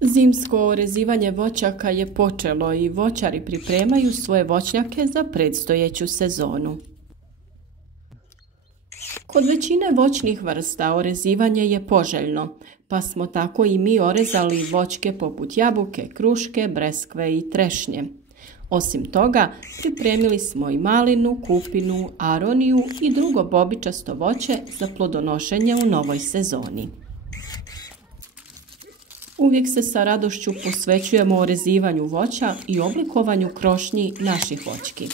Zimsko orezivanje voćaka je počelo i voćari pripremaju svoje voćnjake za predstojeću sezonu. Kod većine voćnih vrsta orezivanje je poželjno, pa smo tako i mi orezali voćke poput jabuke, kruške, breskve i trešnje. Osim toga, pripremili smo i malinu, kupinu, aroniju i drugo bobičasto voće za plodonošenje u novoj sezoni. Uvijek se sa radošću posvećujemo orezivanju voća i oblikovanju krošnji naših voćki.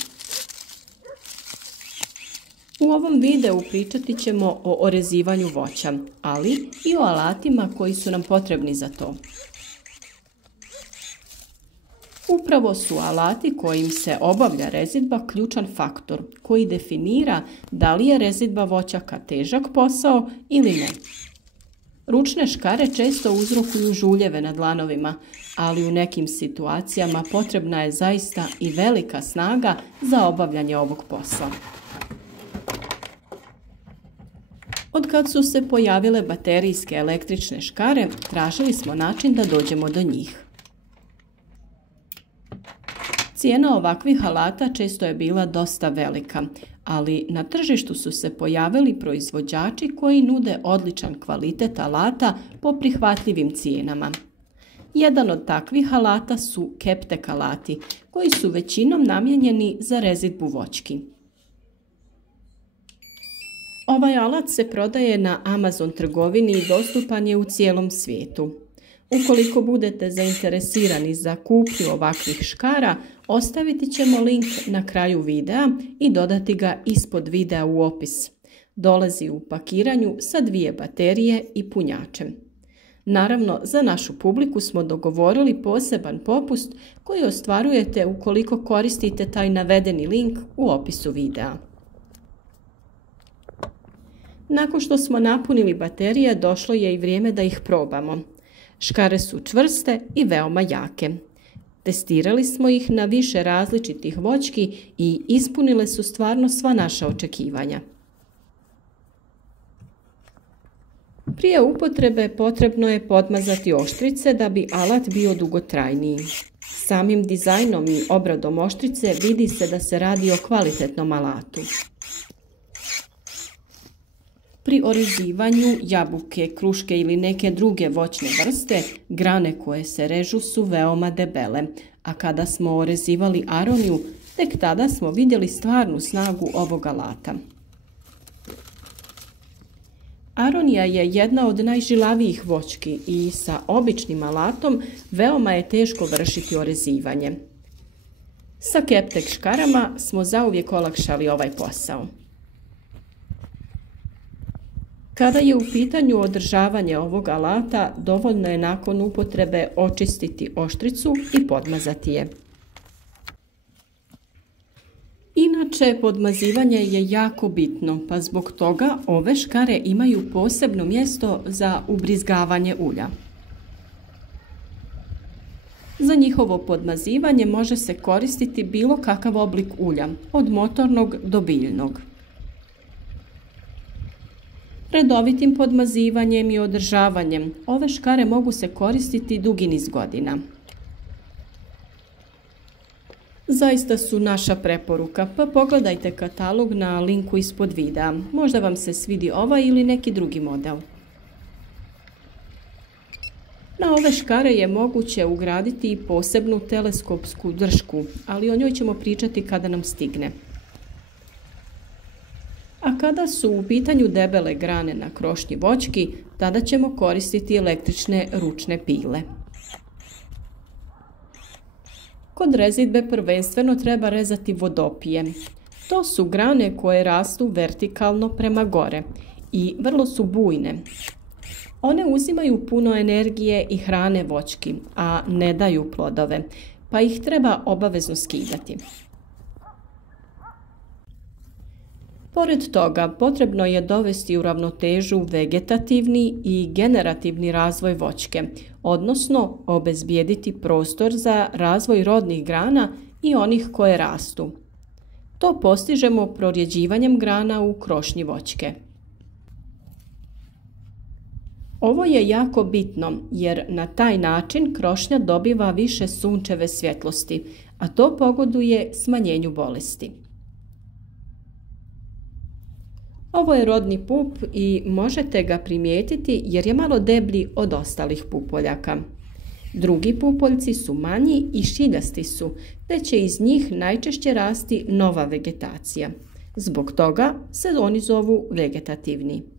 U ovom videu pričati ćemo o orezivanju voća, ali i o alatima koji su nam potrebni za to. Upravo su alati kojim se obavlja rezidba ključan faktor koji definira da li je rezidba voćaka težak posao ili ne. Ručne škare često uzrokuju žuljeve na dlanovima, ali u nekim situacijama potrebna je zaista i velika snaga za obavljanje ovog posla. Od kad su se pojavile baterijske električne škare, tražili smo način da dođemo do njih. Cijena ovakvih alata često je bila dosta velika, ali na tržištu su se pojavili proizvođači koji nude odličan kvalitet alata po prihvatljivim cijenama. Jedan od takvih alata su Keptek alati, koji su većinom namijenjeni za rezidbu voćki. Ovaj alat se prodaje na Amazon trgovini i dostupan je u cijelom svijetu. Ukoliko budete zainteresirani za kupnju ovakvih škara, ostaviti ćemo link na kraju videa i dodati ga ispod videa u opis. Dolazi u pakiranju sa 2 baterije i punjačem. Naravno, za našu publiku smo dogovorili poseban popust koji ostvarujete ukoliko koristite taj navedeni link u opisu videa. Nakon što smo napunili baterije, došlo je i vrijeme da ih probamo. Škare su čvrste i veoma jake. Testirali smo ih na više različitih voćki i ispunile su stvarno sva naša očekivanja. Prije upotrebe potrebno je podmazati oštrice da bi alat bio dugotrajniji. Samim dizajnom i obradom oštrice vidi se da se radi o kvalitetnom alatu. Pri orezivanju jabuke, kruške ili neke druge voćne vrste, grane koje se režu su veoma debele, a kada smo orezivali aroniju, tek tada smo vidjeli stvarnu snagu ovog alata. Aronija je jedna od najžilavijih voćki i sa običnim alatom veoma je teško vršiti orezivanje. Sa Keptek škarama smo zauvijek olakšali ovaj posao. Kada je u pitanju održavanje ovog alata, dovoljno je nakon upotrebe očistiti oštricu i podmazati je. Inače, podmazivanje je jako bitno, pa zbog toga ove škare imaju posebno mjesto za ubrizgavanje ulja. Za njihovo podmazivanje može se koristiti bilo kakav oblik ulja, od motornog do biljnog. Redovitim podmazivanjem i održavanjem ove škare mogu se koristiti dugi niz godina. Zaista su naša preporuka, pa pogledajte katalog na linku ispod videa. Možda vam se svidi ovaj ili neki drugi model. Na ove škare je moguće ugraditi i posebnu teleskopsku držku, ali o njoj ćemo pričati kada nam stigne. A kada su u pitanju debele grane na krošnji voćki, tada ćemo koristiti električne ručne pile. Kod rezidbe prvenstveno treba rezati vodopije. To su grane koje rastu vertikalno prema gore i vrlo su bujne. One uzimaju puno energije i hrane voćki, a ne daju plodove, pa ih treba obavezno skidati. Pored toga, potrebno je dovesti u ravnotežu vegetativni i generativni razvoj voćke, odnosno obezbijediti prostor za razvoj rodnih grana i onih koje rastu. To postižemo prorjeđivanjem grana u krošnji voćke. Ovo je jako bitno jer na taj način krošnja dobiva više sunčeve svjetlosti, a to pogoduje smanjenju bolesti. Ovo je rodni pup i možete ga primijetiti jer je malo deblji od ostalih pupoljaka. Drugi pupoljci su manji i šiljasti su, te će iz njih najčešće rasti nova vegetacija. Zbog toga se oni zovu vegetativni.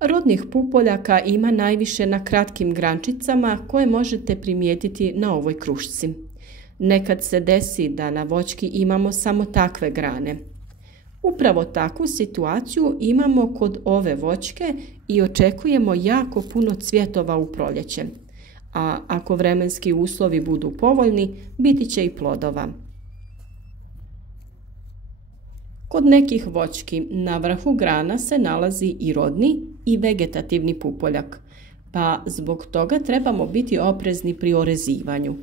Rodnih pupoljaka ima najviše na kratkim grančicama koje možete primijetiti na ovoj krušci. Nekad se desi da na voćki imamo samo takve grane. Upravo takvu situaciju imamo kod ove voćke i očekujemo jako puno cvjetova u proljeće. A ako vremenski uslovi budu povoljni, biti će i plodova. Kod nekih voćki na vrhu grana se nalazi i rodni i vegetativni pupoljak, pa zbog toga trebamo biti oprezni pri orezivanju.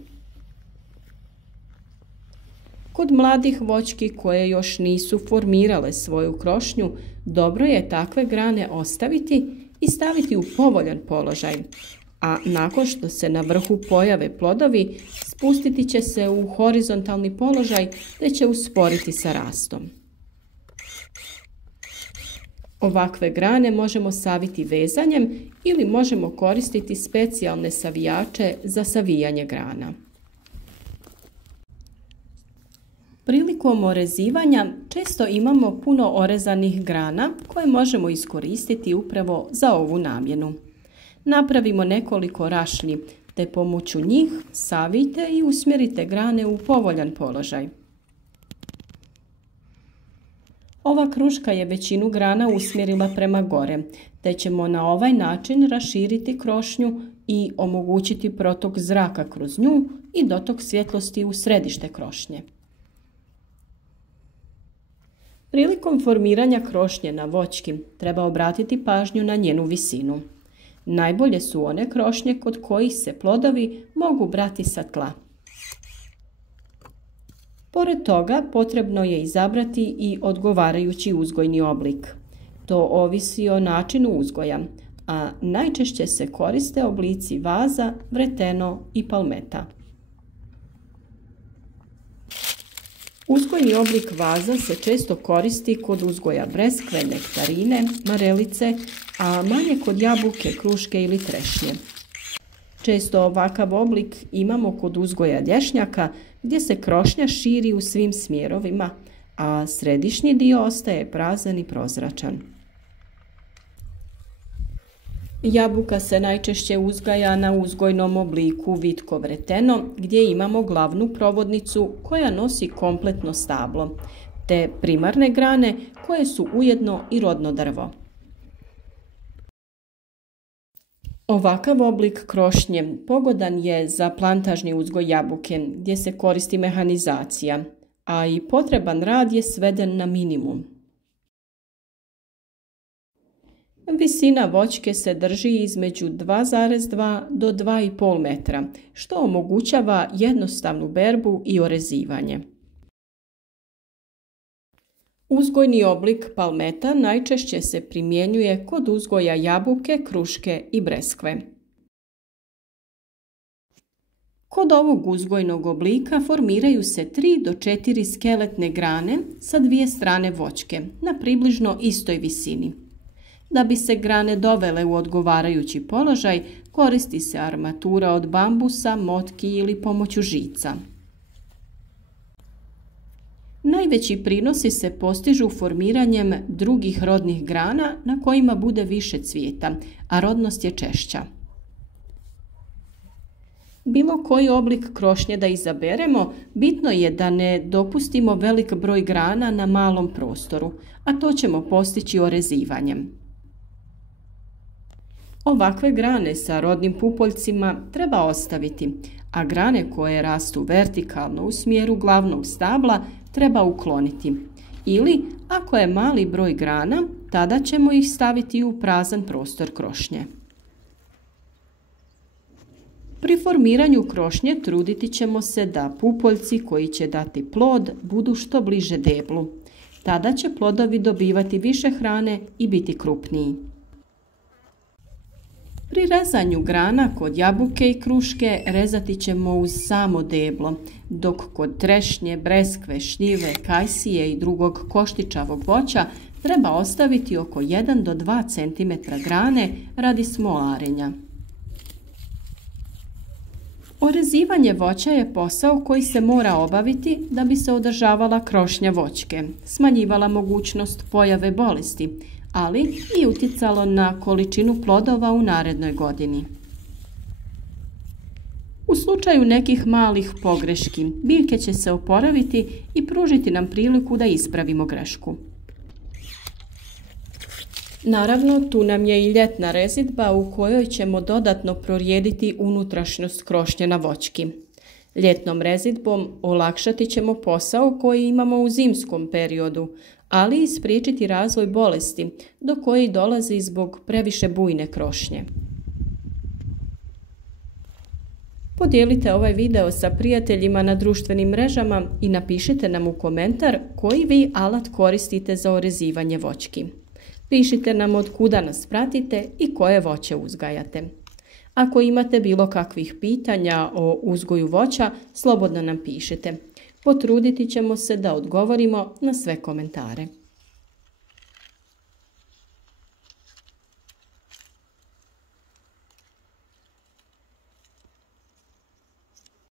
Kod mladih voćki koje još nisu formirale svoju krošnju, dobro je takve grane ostaviti i staviti u povoljan položaj, a nakon što se na vrhu pojave plodovi, spustiti će se u horizontalni položaj te će usporiti sa rastom. Ovakve grane možemo saviti vezanjem ili možemo koristiti specijalne savijače za savijanje grana. Prilikom orezivanja često imamo puno orezanih grana koje možemo iskoristiti upravo za ovu namjenu. Napravimo nekoliko rašlji te pomoću njih savijte i usmjerite grane u povoljan položaj. Ova kruška je većinu grana usmjerila prema gore, te ćemo na ovaj način raširiti krošnju i omogućiti protok zraka kroz nju i dotok svjetlosti u središte krošnje. Prilikom formiranja krošnje na voćki treba obratiti pažnju na njenu visinu. Najbolje su one krošnje kod kojih se plodovi mogu brati sa tla. Pored toga potrebno je izabrati i odgovarajući uzgojni oblik. To ovisi o načinu uzgoja, a najčešće se koriste oblici vaza, vreteno i palmeta. Uzgojni oblik vaza se često koristi kod uzgoja breskve, nektarine, marelice, a manje kod jabuke, kruške ili trešnje. Često ovakav oblik imamo kod uzgoja lješnjaka gdje se krošnja širi u svim smjerovima, a središnji dio ostaje prazan i prozračan. Jabuka se najčešće uzgaja na uzgojnom obliku vitko vreteno gdje imamo glavnu provodnicu koja nosi kompletno stablo, te primarne grane koje su ujedno i rodno drvo. Ovakav oblik krošnje pogodan je za plantažni uzgoj jabuke gdje se koristi mehanizacija, a i potreban rad je sveden na minimum. Visina voćke se drži između 2,2 do 2,5 metra, što omogućava jednostavnu berbu i orezivanje. Uzgojni oblik palmeta najčešće se primjenjuje kod uzgoja jabuke, kruške i breskve. Kod ovog uzgojnog oblika formiraju se 3 do 4 skeletne grane sa dvije strane voćke na približno istoj visini. Da bi se grane dovele u odgovarajući položaj, koristi se armatura od bambusa, motki ili pomoću žica. Najveći prinosi se postižu formiranjem drugih rodnih grana na kojima bude više cvijeta, a rodnost je češća. Bilo koji oblik krošnje da izaberemo, bitno je da ne dopustimo velik broj grana na malom prostoru, a to ćemo postići orezivanjem. Ovakve grane sa rodnim pupoljcima treba ostaviti, a grane koje rastu vertikalno u smjeru glavnog stabla treba ukloniti. Ili, ako je mali broj grana, tada ćemo ih staviti u prazan prostor krošnje. Pri formiranju krošnje truditi ćemo se da pupoljci koji će dati plod budu što bliže deblu. Tada će plodovi dobivati više hrane i biti krupniji. Pri rezanju grana kod jabuke i kruške rezati ćemo uz samo deblo, dok kod trešnje, breskve, šljive, kajsije i drugog koštičavog voća treba ostaviti oko 1 do 2 cm grane radi smolarenja. Orezivanje voća je posao koji se mora obaviti da bi se održavala krošnja voćke, smanjivala mogućnost pojave bolesti, ali i utjecalo na količinu plodova u narednoj godini. U slučaju nekih malih pogreški, biljke će se oporaviti i pružiti nam priliku da ispravimo grešku. Naravno, tu nam je i ljetna rezidba u kojoj ćemo dodatno prorijediti unutrašnjost krošnje na voćki. Ljetnom rezidbom olakšati ćemo posao koji imamo u zimskom periodu, ali i spriječiti razvoj bolesti do koji dolazi zbog previše bujne krošnje. Podijelite ovaj video sa prijateljima na društvenim mrežama i napišite nam u komentar koji vi alat koristite za orezivanje voćki. Pišite nam od kuda nas pratite i koje voće uzgajate. Ako imate bilo kakvih pitanja o uzgoju voća, slobodno nam pišite. Potruditi ćemo se da odgovorimo na sve komentare.